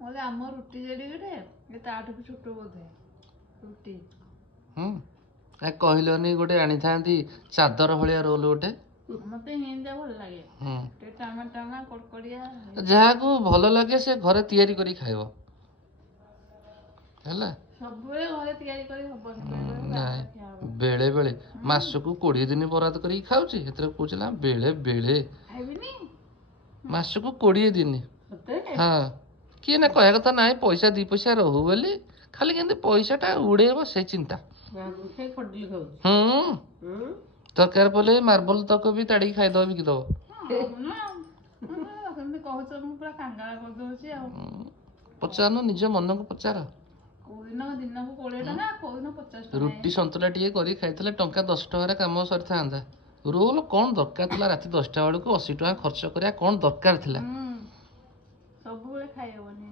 बोले आम रुटी जेडी गटे ये ताठू भी छोट बोधे रुटी ए कहलोनी गोटे आनी थांती चादर भलिया रोल गोटे मते हिंदे भल लागे ते टामा टामा कड़कड़िया जहाँ को भल लगे से घरे तैयारी करी खाइबो हैला सबले घरे तैयारी करी हबनी नाय बेले बेले मासको 20 दिन बराद करी खाउची एतरे पूछला बेले बेले खाइबिनी मासको 20 दिन सते हाँ किए ना कहया कथा नाय पैसा 2 पैसा रहू बोली खाली केंदे पैसाटा उड़ेबो से चिंता तरकार पले मार्बल तक भी ताड़ी खाई दो बिकी दो केमती कहछ मु पूरा कांगाळ कर दोछि आ पचारनो निज मन को पचार कोदिन दिन को 20 टका कोदिन 50 टका रुटी संतुला टिए करी खाइतले टंका 10 टका रे काम सरी थांदा रोल कोन दरकार थिला राती 10 टा बेलको 80 टका खर्च करिया कोन दरकार थिला सब बेले खाइ होबनी